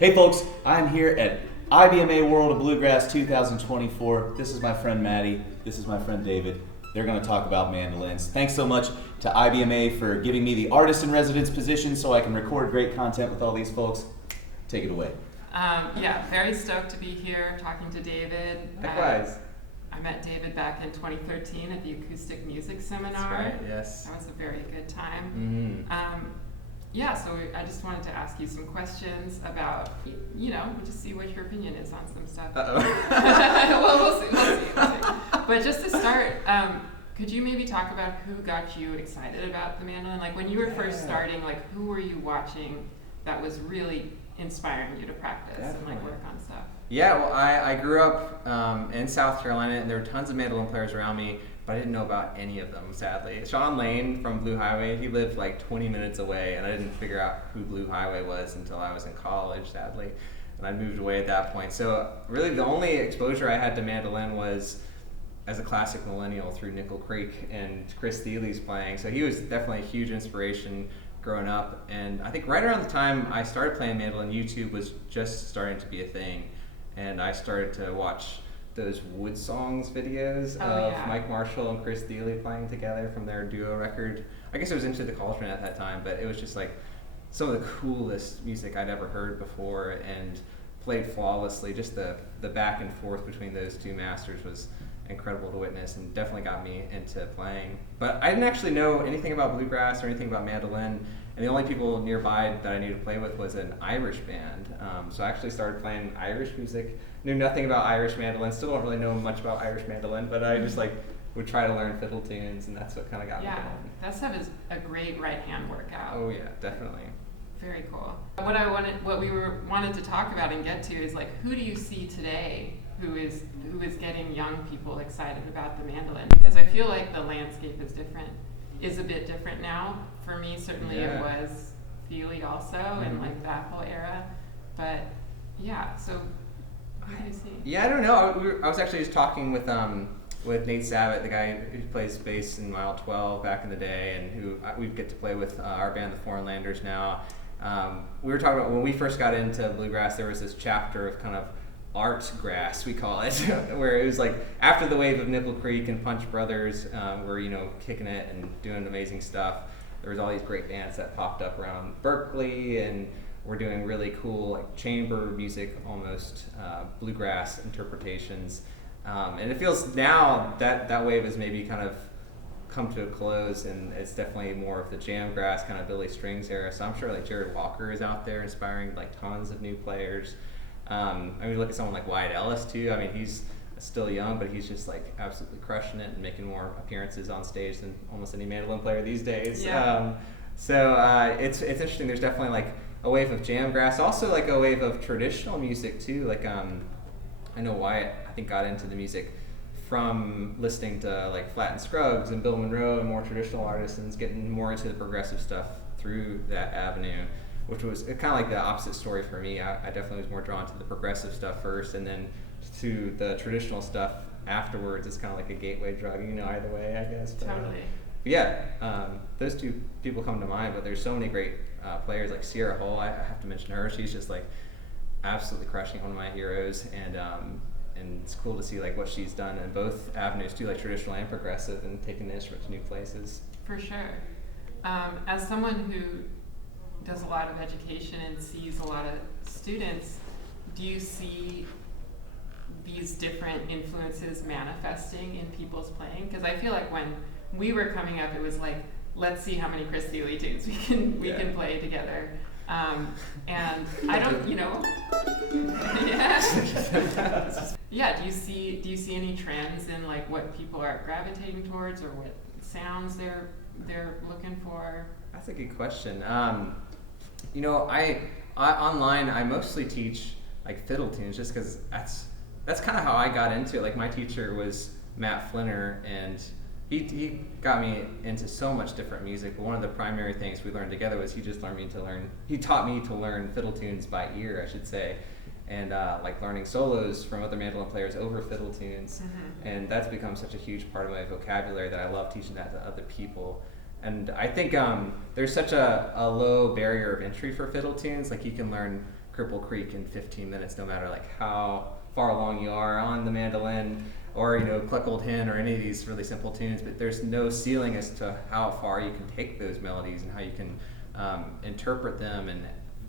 Hey folks, I'm here at IBMA World of Bluegrass 2024. This is my friend Maddie. This is my friend David. They're going to talk about mandolins. Thanks so much to IBMA for giving me the artist in residence position so I can record great content with all these folks. Take it away. Yeah, very stoked to be here talking to David. Likewise. I met David back in 2013 at the Acoustic Music Seminar. That's right, yes. That was a very good time. So I just wanted to ask you some questions about, just see what your opinion is on some stuff. Well, we'll see. But just to start, could you maybe talk about who got you excited about the mandolin? Like when you were first starting, like who were you watching that was really inspiring you to practice and like work on stuff? Yeah, well, I grew up in South Carolina, and there were tons of mandolin players around me, but I didn't know about any of them, sadly. Sean Lane from Blue Highway, he lived like 20 minutes away, and I didn't figure out who Blue Highway was until I was in college, sadly, and I moved away at that point. So really the only exposure I had to mandolin was as a classic millennial through Nickel Creek and Chris Thiele's playing. So he was definitely a huge inspiration growing up, and I think right around the time I started playing mandolin, YouTube was just starting to be a thing. And I started to watch those Wood Songs videos of Mike Marshall and Chris Thiele playing together from their duo record. I guess it was Into the Cauldron at that time, but it was just like some of the coolest music I'd ever heard before and played flawlessly. Just the back and forth between those two masters was incredible to witness and definitely got me into playing. But I didn't actually know anything about bluegrass or anything about mandolin. And the only people nearby that I knew to play with was an Irish band. So I actually started playing Irish music. Knew nothing about Irish mandolin. Still don't really know much about Irish mandolin, but I just would try to learn fiddle tunes, and that's what kind of got me going. That stuff is a great right hand workout. Oh yeah, definitely. Very cool. What we wanted to talk about and get to is like, who do you see today who is getting young people excited about the mandolin? Because I feel like the landscape is a bit different now. For me, certainly it was Thiele also, and like that whole era. But so who do you see? Yeah, I don't know. I was actually just talking with Nate Sabat, the guy who plays bass in Mile 12 back in the day, and who we get to play with our band, the Foreign Landers, now. We were talking about when we first got into bluegrass, there was this chapter of kind of art grass, we call it, where it was like after the wave of Nickel Creek and Punch Brothers were kicking it and doing amazing stuff. There was all these great bands that popped up around Berkeley, and were doing really cool like chamber music, almost bluegrass interpretations. And it feels now that wave has maybe kind of come to a close, and it's definitely more of the jam grass kind of Billy Strings era. So I'm sure like Jared Walker is out there inspiring like tons of new players. Look at someone like Wyatt Ellis too. I mean, he's still young, but he's just like absolutely crushing it and making more appearances on stage than almost any mandolin player these days. It's interesting. There's definitely like a wave of jam grass, also like a wave of traditional music too. Like I know Wyatt, I think, got into the music from listening to like Flatt and Scruggs and Bill Monroe and more traditional artists, and getting more into the progressive stuff through that avenue, which was kind of like the opposite story for me. I definitely was more drawn to the progressive stuff first, and then to the traditional stuff afterwards. It's kind of like a gateway drug, either way, I guess. But, totally. Those two people come to mind, but there's so many great players like Sierra Hull. I have to mention her. She's just like absolutely crushing, one of my heroes, and it's cool to see like what she's done in both avenues too, like traditional and progressive, and taking the instrument to new places. For sure. As someone who does a lot of education and sees a lot of students, do you see these different influences manifesting in people's playing? Because I feel like when we were coming up, it was like, let's see how many Chris Thiele tunes we can play together. And I don't, do you see any trends in like what people are gravitating towards, or what sounds they're looking for? That's a good question. I online I mostly teach like fiddle tunes, just because that's kind of how I got into it. Like my teacher was Matt Flinner, and he got me into so much different music. But one of the primary things we learned together was he taught me to learn fiddle tunes by ear, I should say, and like learning solos from other mandolin players over fiddle tunes. And that's become such a huge part of my vocabulary that I love teaching that to other people. And I think there's such a low barrier of entry for fiddle tunes. Like you can learn Cripple Creek in 15 minutes, no matter like how far along you are on the mandolin, or Cluck Old Hen, or any of these really simple tunes. But there's no ceiling as to how far you can take those melodies and how you can interpret them and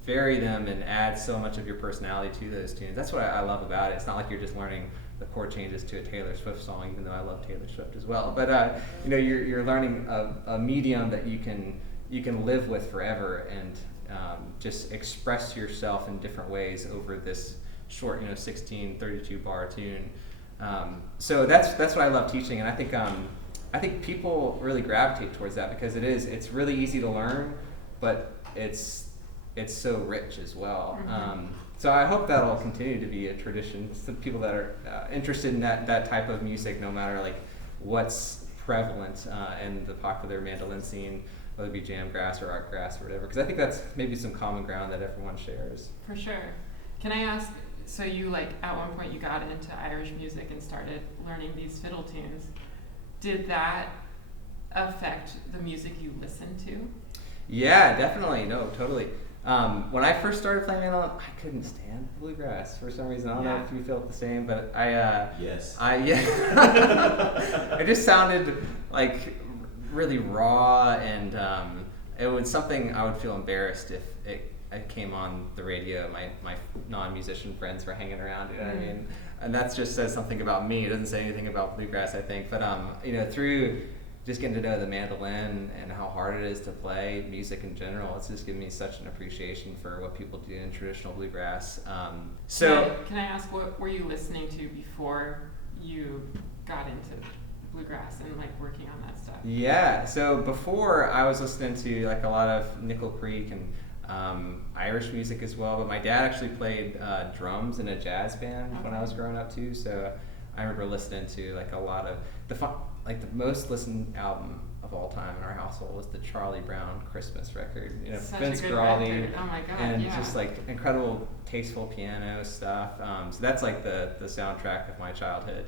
vary them and add so much of your personality to those tunes. That's what I love about it. It's not like you're just learning the chord changes to a Taylor Swift song, even though I love Taylor Swift as well. But you're learning a medium that you can live with forever, and just express yourself in different ways over this short 16 32 bar tune. So that's what I love teaching, and I think people really gravitate towards that because it's really easy to learn, but it's so rich as well. So I hope that'll continue to be a tradition. The people that are interested in that type of music, no matter like what's prevalent in the popular mandolin scene, whether it be jam grass or art grass or whatever, because I think that's maybe some common ground that everyone shares. For sure. Can I ask, so you at one point you got into Irish music and started learning these fiddle tunes. Did that affect the music you listened to? Yeah, definitely. No, totally. When I first started playing mandolin, I couldn't stand bluegrass for some reason. I don't know if you felt the same, but Yes. It just sounded like really raw, and it was something I would feel embarrassed if it came on the radio. My non-musician friends were hanging around, you know what I mean? And that just says something about me. It doesn't say anything about bluegrass, I think. But through just getting to know the mandolin and how hard it is to play music in general, it's just given me such an appreciation for what people do in traditional bluegrass. Can I ask, what were you listening to before you got into bluegrass and working on that stuff? Yeah, so before I was listening to a lot of Nickel Creek and Irish music as well, but my dad actually played drums in a jazz band when I was growing up too, so I remember listening to a lot of the most listened album of all time in our household was the Charlie Brown Christmas record. Vince Guaraldi, oh my God, and yeah. just incredible, tasteful piano stuff. So that's the soundtrack of my childhood,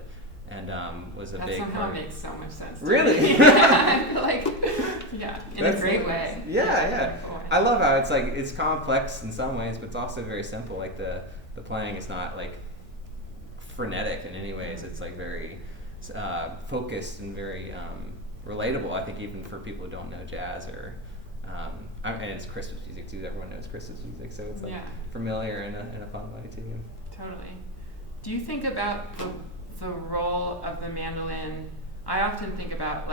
and was a that big somehow part. makes so much sense. Really? Yeah, I feel in a great way. Yeah. I love how it's complex in some ways, but it's also very simple. The playing is not frenetic in any ways. It's very focused and very relatable. I think even for people who don't know jazz or and it's Christmas music too. Everyone knows Christmas music, so it's familiar in a fun way too. Totally. Do you think about the role of the mandolin? I often think about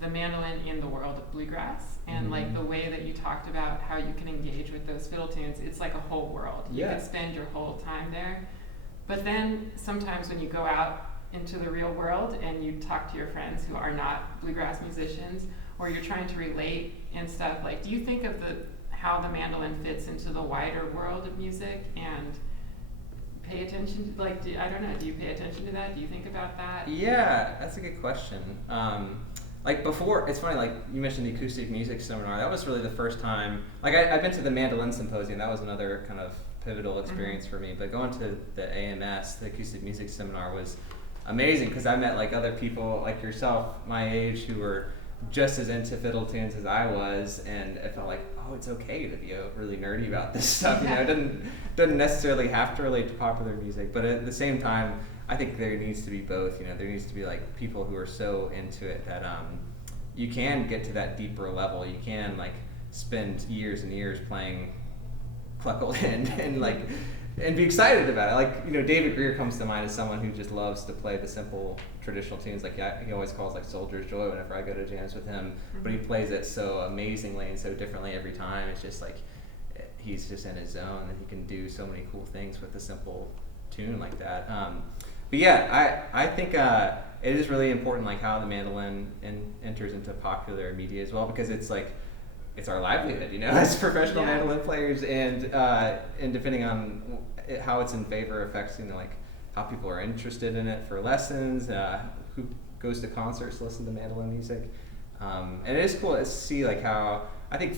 the mandolin in the world of bluegrass, and the way that you talked about how you can engage with those fiddle tunes. It's like a whole world. You could spend your whole time there. But then sometimes when you go out into the real world and you talk to your friends who are not bluegrass musicians, or you're trying to relate and stuff, do you think of how the mandolin fits into the wider world of music and pay attention to, I don't know, do you pay attention to that? Do you think about that? Yeah, that's a good question. Before, it's funny, you mentioned the acoustic music seminar. That was really the first time, I've been to the mandolin symposium. That was another kind of pivotal experience for me. But going to the AMS, the acoustic music seminar, was amazing because I met other people like yourself, my age, who were just as into fiddle tunes as I was, and I felt it's okay to be really nerdy about this stuff. It doesn't necessarily have to relate to popular music, but at the same time, I think there needs to be both. There needs to be people who are so into it that you can get to that deeper level. You can spend years and years playing Cluck Old Hen and be excited about it. David Greer comes to mind as someone who just loves to play the simple traditional tunes. He always calls Soldier's Joy whenever I go to jams with him, but he plays it so amazingly and so differently every time. It's just he's just in his zone, and he can do so many cool things with a simple tune like that. But yeah, I think it is really important how the mandolin enters into popular media as well, because it's our livelihood, as professional mandolin players, and depending on how it's in favor affects, how people are interested in it for lessons, who goes to concerts to listen to mandolin music, and it is cool to see how I think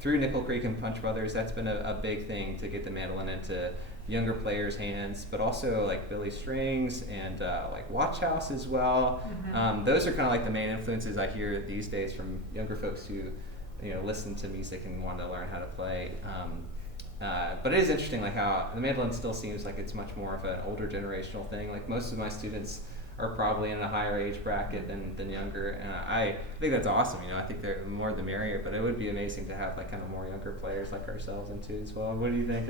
through Nickel Creek and Punch Brothers, that's been a big thing to get the mandolin into younger players' hands, but also Billy Strings and Watch House as well. Those are kind of the main influences I hear these days from younger folks who listen to music and want to learn how to play. but it is interesting, like how the mandolin still seems like it's much more of an older generational thing. Like most of my students are probably in a higher age bracket than younger, and I think that's awesome. I think the more the merrier. But it would be amazing to have like kind of more younger players like ourselves into it as well. What do you think?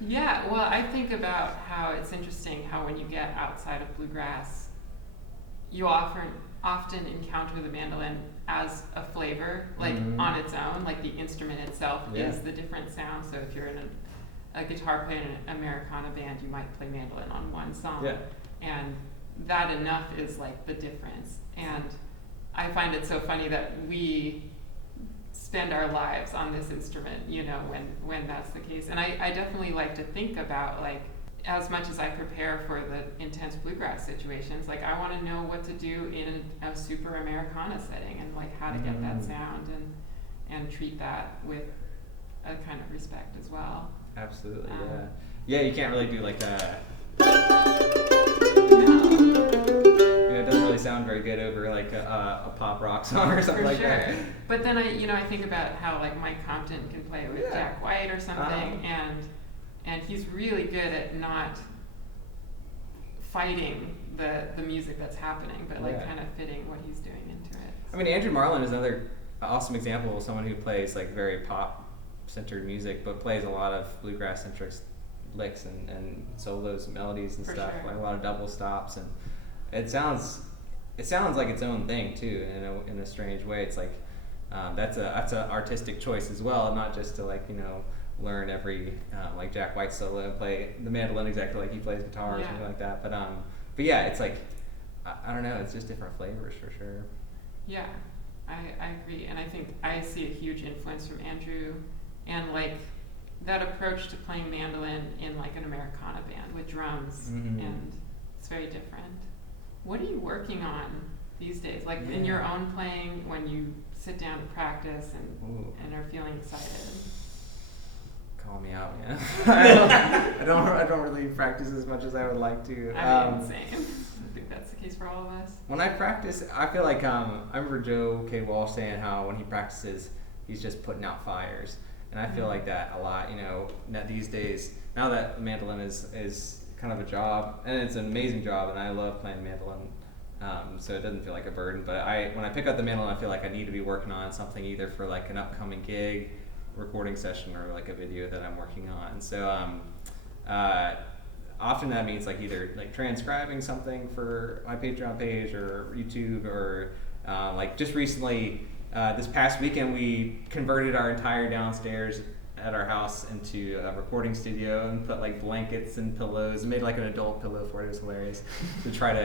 Yeah, well, I think about how it's interesting how when you get outside of bluegrass, you often encounter the mandolin as a flavor, like on its own, like the instrument itself is the different sound. So if you're in a guitar player in an Americana band, you might play mandolin on one song, and that enough is like the difference. And I find it so funny that we spend our lives on this instrument, when that's the case. And I definitely like to think about, like, as much as I prepare for the intense bluegrass situations, like I want to know what to do in a super Americana setting, and like how to get that sound and treat that with a kind of respect as well. Absolutely, yeah. You can't really do like that. It doesn't really sound very good over like a pop rock song or something like that. But then I think about how like Mike Compton can play with Jack White or something, and he's really good at not fighting the music that's happening, but like kind of fitting what he's doing into it. I mean, Andrew Marlin is another awesome example of someone who plays like very pop-centered music, but plays a lot of bluegrass-centric licks and solos and melodies and stuff, like a lot of double stops, and it sounds like its own thing too, in a strange way. It's like that's a artistic choice as well, not just to like learn every like Jack White solo and play the mandolin exactly like he plays guitar or something like that. But yeah, it's like I don't know, it's just different flavors for sure. Yeah, I agree, and I think I see a huge influence from Andrew, and like that approach to playing mandolin in like an Americana band with drums, and it's very different. What are you working on these days? Like in your own playing, when you sit down to practice and are feeling excited? Call me out, man. I don't really practice as much as I would like to. Same. I think that's the case for all of us. When I practice, I feel like I remember Joe K. Walsh saying how when he practices, he's just putting out fires, and I feel like that a lot. That these days, now that mandolin is kind of a job, and it's an amazing job, and I love playing mandolin. So it doesn't feel like a burden. But when I pick up the mandolin, I feel like I need to be working on something either for like an upcoming gig, recording session, or like a video that I'm working on. So often that means like either like transcribing something for my Patreon page or YouTube, or like just recently this past weekend we converted our entire downstairs at our house into a recording studio and put like blankets and pillows and made like an adult pillow for it. It was hilarious to try to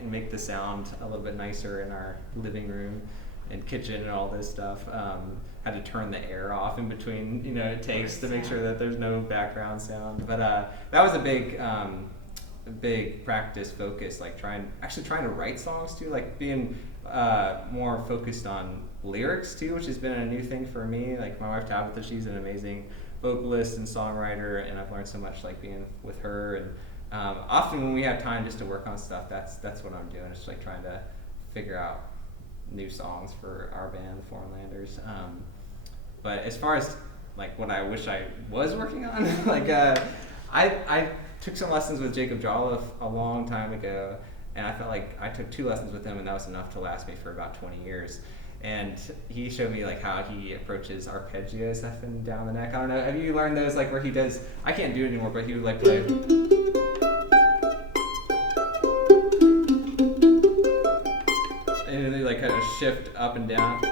and make the sound a little bit nicer in our living room and kitchen and all this stuff. Had to turn the air off in between takes to make sure that there's no background sound. But that was a big practice focus, like trying to write songs too, like being more focused on lyrics too, which has been a new thing for me. Like my wife Tabitha, she's an amazing vocalist and songwriter, and I've learned so much like being with her. And often when we have time just to work on stuff, that's what I'm doing. It's like trying to figure out new songs for our band, the Foreignlanders. But as far as like what I wish I was working on, like I took some lessons with Jacob Jolliffe a long time ago, and I felt like I took 2 lessons with him, and that was enough to last me for about 20 years. And he showed me like how he approaches arpeggios up and down the neck. I don't know, have you learned those, like where he does, I can't do it anymore, but he would like play and then like kind of shift up and down.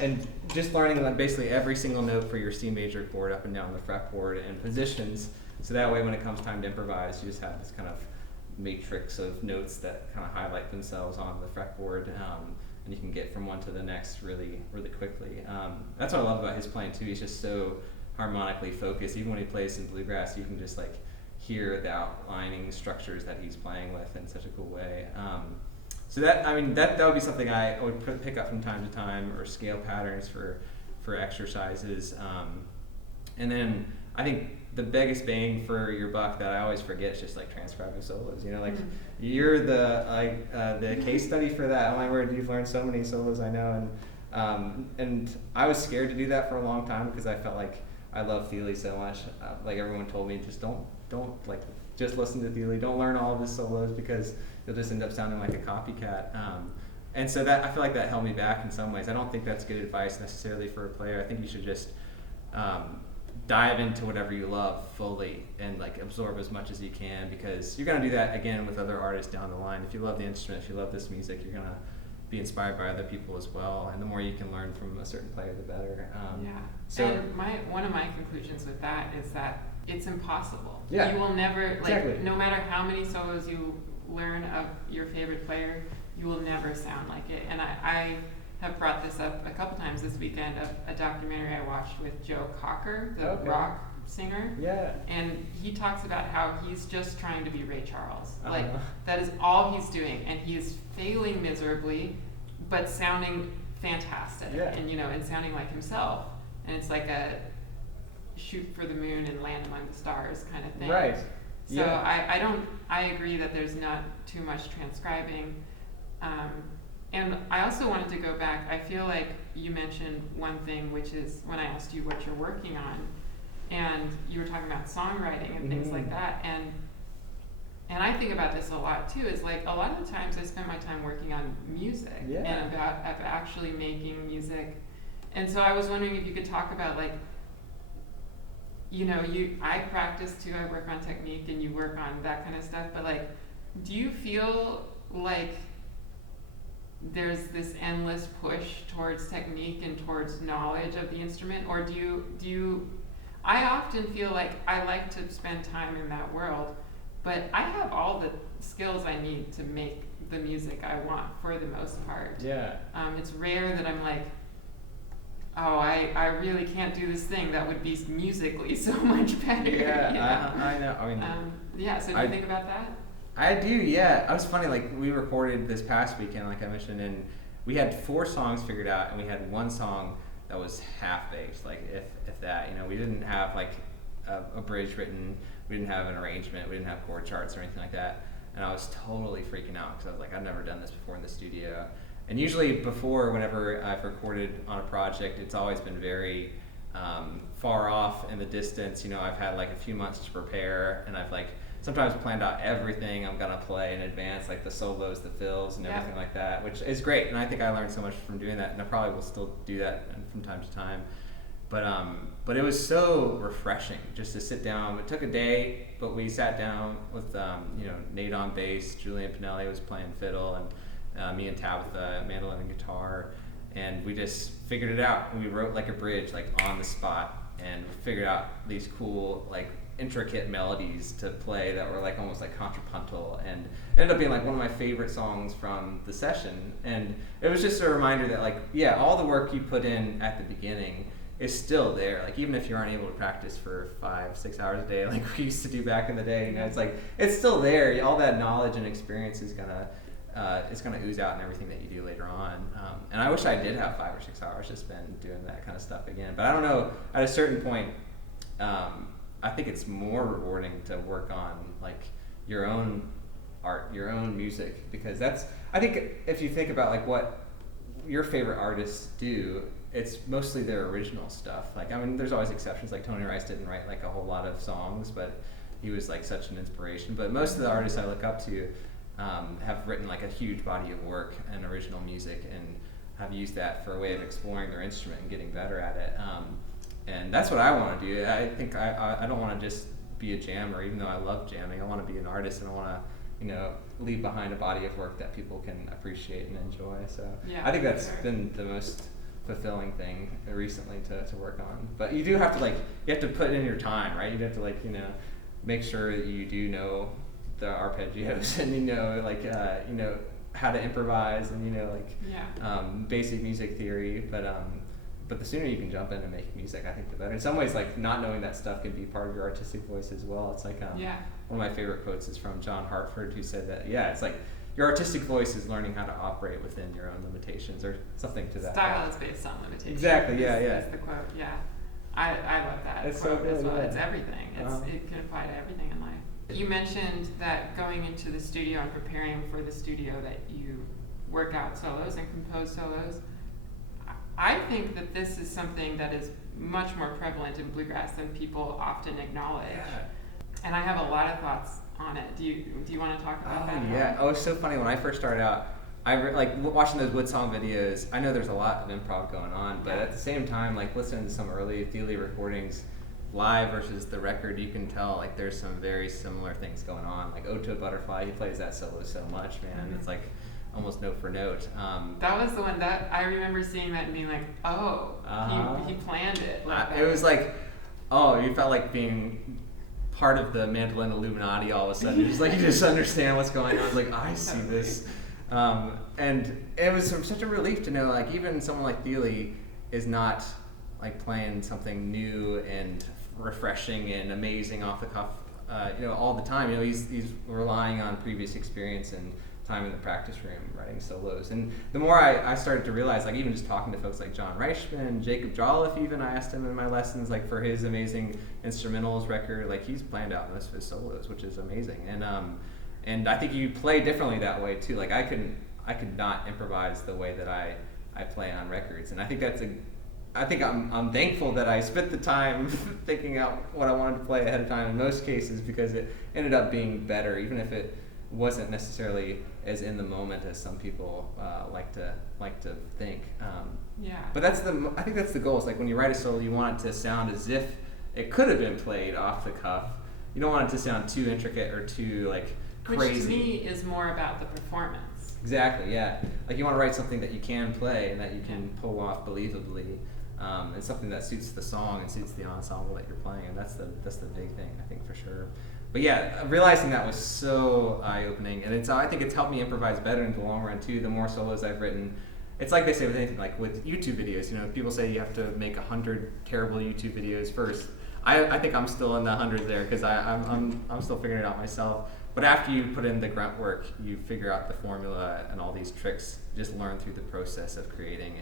And just learning like basically every single note for your C major chord up and down the fretboard and positions, so that way when it comes time to improvise, you just have this kind of matrix of notes that kind of highlight themselves on the fretboard, and you can get from one to the next really, really quickly. That's what I love about his playing too. He's just so harmonically focused. Even when he plays in bluegrass, you can just like hear the outlining structures that he's playing with in such a cool way. So that would be something I would pick up from time to time, or scale patterns for exercises. And then I think the biggest bang for your buck that I always forget is just like transcribing solos. You're the case study for that. Oh my word, you've learned so many solos I know, And I was scared to do that for a long time because I felt like I love Thile so much. Like everyone told me, just don't like just listen to Thile. Don't learn all of his solos because you'll just end up sounding like a copycat. And so that I feel like that held me back in some ways. I don't think that's good advice necessarily for a player. I think you should just dive into whatever you love fully and like absorb as much as you can, because you're gonna do that again with other artists down the line. If you love the instrument, if you love this music, you're gonna be inspired by other people as well. And the more you can learn from a certain player, the better. So and one of my conclusions with that is that it's impossible. Yeah. You will never Exactly. no matter how many solos you learn of your favorite player, you will never sound like it. And I have brought this up a couple times this weekend of a documentary I watched with Joe Cocker, the rock singer. Yeah. And he talks about how he's just trying to be Ray Charles. Like, Uh-huh. that is all he's doing. And he is failing miserably, but sounding fantastic. Yeah. And, and sounding like himself. And it's like a shoot for the moon and land among the stars kind of thing. Right. So Yeah. I agree that there's not too much transcribing. And I also wanted to go back. I feel like you mentioned one thing, which is when I asked you what you're working on, and you were talking about songwriting and things like that. And I think about this a lot too. Is like a lot of the times I spend my time working on music and about actually making music. And so I was wondering if you could talk about like, I practice too. I work on technique, and you work on that kind of stuff. But like, do you feel like there's this endless push towards technique and towards knowledge of the instrument, or do you I often feel like I like to spend time in that world, but I have all the skills I need to make the music I want for the most part. Yeah. It's rare that I'm like, oh, I really can't do this thing that would be musically so much better. Yeah, I know. I mean, so do you think about that? I do, yeah. It was funny, like, we recorded this past weekend, like I mentioned, and we had 4 songs figured out, and we had 1 song that was half-baked, like, if that. We didn't have, like, a bridge written, we didn't have an arrangement, we didn't have chord charts or anything like that, and I was totally freaking out, because I was like, I've never done this before in the studio. And usually before, whenever I've recorded on a project, it's always been very far off in the distance. I've had, like, a few months to prepare, and I've, like, sometimes planned out everything I'm gonna play in advance, like the solos, the fills, and everything like that, which is great. And I think I learned so much from doing that, and I probably will still do that from time to time. But it was so refreshing just to sit down. It took a day, but we sat down with Nate on bass, Julian Pinelli was playing fiddle, and me and Tabitha mandolin and guitar, and we just figured it out. And we wrote like a bridge, like on the spot, and figured out these cool, like, intricate melodies to play that were like almost like contrapuntal, and it ended up being like one of my favorite songs from the session. And it was just a reminder that, like, all the work you put in at the beginning is still there. Like, even if you aren't able to practice for 5-6 hours a day like we used to do back in the day, it's like it's still there. All that knowledge and experience is gonna ooze out in everything that you do later on. And I wish I did have 5 or 6 hours to spend doing that kind of stuff again, but I don't know, at a certain point I think it's more rewarding to work on, like, your own art, your own music, because I think if you think about, like, what your favorite artists do, it's mostly their original stuff. Like, I mean, there's always exceptions, like Tony Rice didn't write, like, a whole lot of songs, but he was, like, such an inspiration. But most of the artists I look up to have written, like, a huge body of work and original music, and have used that for a way of exploring their instrument and getting better at it. And that's what I want to do. I think I don't want to just be a jammer, even though I love jamming. I want to be an artist, and I want to, leave behind a body of work that people can appreciate and enjoy. So I think that's been the most fulfilling thing recently to work on. But you do have to, like, you have to put in your time, right? You have to, like, make sure that you do know the arpeggios and how to improvise and basic music theory. But the sooner you can jump in and make music, I think the better. In some ways, like, not knowing that stuff can be part of your artistic voice as well. It's like one of my favorite quotes is from John Hartford, who said that it's like your artistic voice is learning how to operate within your own limitations, or something to that. Style is based on limitations. Exactly. Is the quote. Yeah, I love that it's quote so good, as well. yeah. It's everything. It can apply to everything in life. You mentioned that going into the studio and preparing for the studio that you work out solos and compose solos. I think that this is something that is much more prevalent in bluegrass than people often acknowledge. Yeah. And I have a lot of thoughts on it. Do you want to talk about that? Yeah. Oh, it's so funny. When I first started out, like watching those Wood Song videos. I know there's a lot of improv going on, but at the same time, like listening to some early Thiele recordings, live versus the record, you can tell like there's some very similar things going on. Like Ode to a Butterfly, he plays that solo so much, man. Mm-hmm. It's like almost note for note. That was the one that I remember seeing that and being like, oh, he planned it. Like It was like, oh, you felt like being part of the mandolin Illuminati all of a sudden. Just like you just understand what's going on. I was like, I see this. And it was such a relief to know, like, even someone like Thiele is not like playing something new and refreshing and amazing off the cuff, all the time. He's relying on previous experience and time in the practice room writing solos. And the more I started to realize, like, even just talking to folks like John Reichman, Jacob Jolliffe, even I asked him in my lessons, like, for his amazing instrumentals record, like, he's planned out most of his solos, which is amazing. And I think you play differently that way too. Like I could not improvise the way that I play on records, and I think I'm thankful that I spent the time thinking out what I wanted to play ahead of time in most cases, because it ended up being better, even if it wasn't necessarily as in the moment as some people like to think. But I think that's the goal. It's like when you write a solo, you want it to sound as if it could have been played off the cuff. You don't want it to sound too intricate or too like crazy. Which to me is more about the performance. Exactly, yeah. Like you want to write something that you can play and that you can pull off believably, and something that suits the song and suits the ensemble that you're playing, and that's the big thing, I think, for sure. But yeah, realizing that was so eye-opening, and I think it's helped me improvise better in the long run too. The more solos I've written, it's like they say with anything, like with YouTube videos. People say you have to make 100 terrible YouTube videos first. I think I'm still in the 100 there because I'm still figuring it out myself. But after you put in the grunt work, you figure out the formula and all these tricks. Just learn through the process of creating,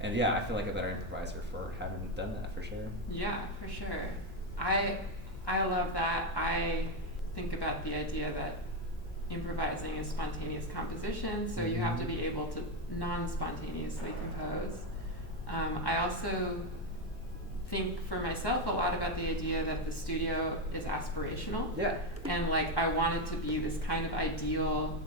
and yeah, I feel like a better improviser for having done that, for sure. Yeah, for sure. I love that. I think about the idea that improvising is spontaneous composition, so you have to be able to non-spontaneously compose. I also think for myself a lot about the idea that the studio is aspirational. Yeah. And like I want it to be this kind of ideal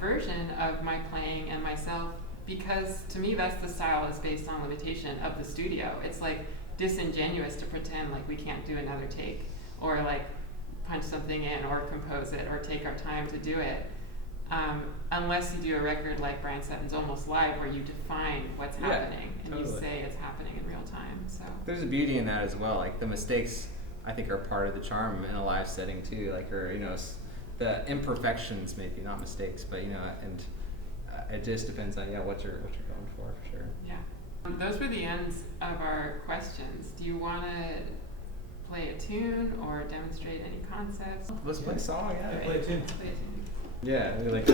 version of my playing and myself, because to me that's the style is based on limitation of the studio. It's like disingenuous to pretend like we can't do another take or like punch something in or compose it or take our time to do it. Unless you do a record like Brian Sutton's Almost Live, where you define what's happening and totally. you say it's happening in real time. So There's a beauty in that as well. Like the mistakes, I think, are part of the charm in a live setting too. Like, or the imperfections, maybe not mistakes, but and it just depends on what you're going for sure. yeah, those were the ends of our questions. Do you want to play a tune or demonstrate any concepts? Let's play a song. Yeah. Play a tune. Play a tune. Yeah, maybe like